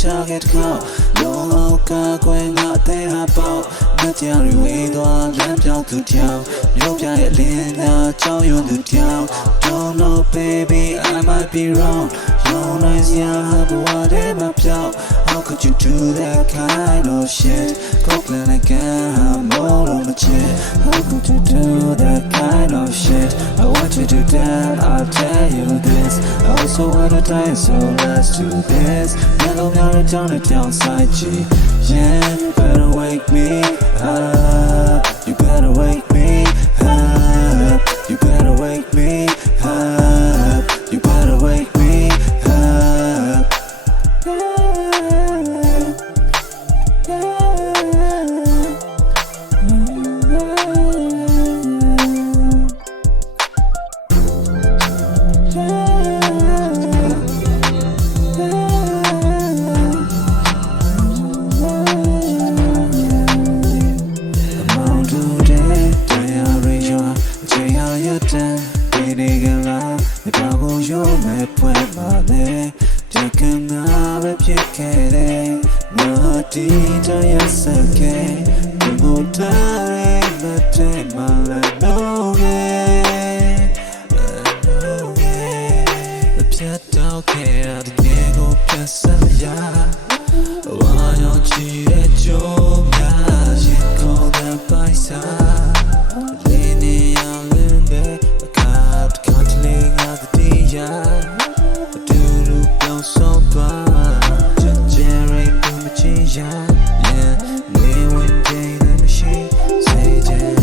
Target call, no car going out there about Material we don't let down to town. You can't lean tell you to town. Don't know, baby, I might be wrong. No nice, yeah, but whatever, how could you do that kind of shit? Copeland again, I'm all on my chair. How could you do that kind of shit? I want you to that, I'll tell you this. I also wanna die, so let's do this. Yellow mirror down the downside G. Yeah, you better wake me up. You better wake me up. You better wake me up. You better wake me up. You're my point, my name. Take another pick, no detail, yes, okay. The more time, the time, I know it. The piano, okay, the Diego Piazza. Why don't you let your guys call the paisa? Leaning on the bed, I can't lean out the do blow so far, generate the machine. Yeah, we win day the machine. Say Jen,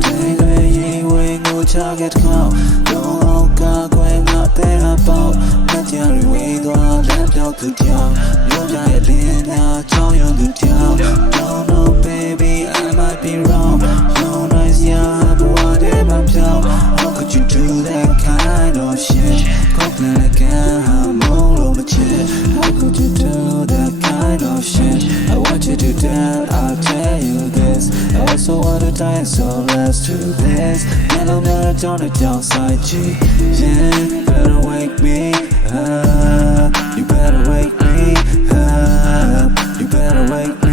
day we go target call. No car going out there about. Material we go let out to town. You got it now, tell you to town. Don't know, baby, I might be wrong. No nice, yeah, but whatever, how could you do that kind of shit? Copeland again, I'm all over shit. How could you do that kind of shit? I want you to that, I'll tell you this. I also wanna die, so let's do this. Yellow mirror on the downside G. Yeah, you better wake me up. You better wake me up. You better wake me up.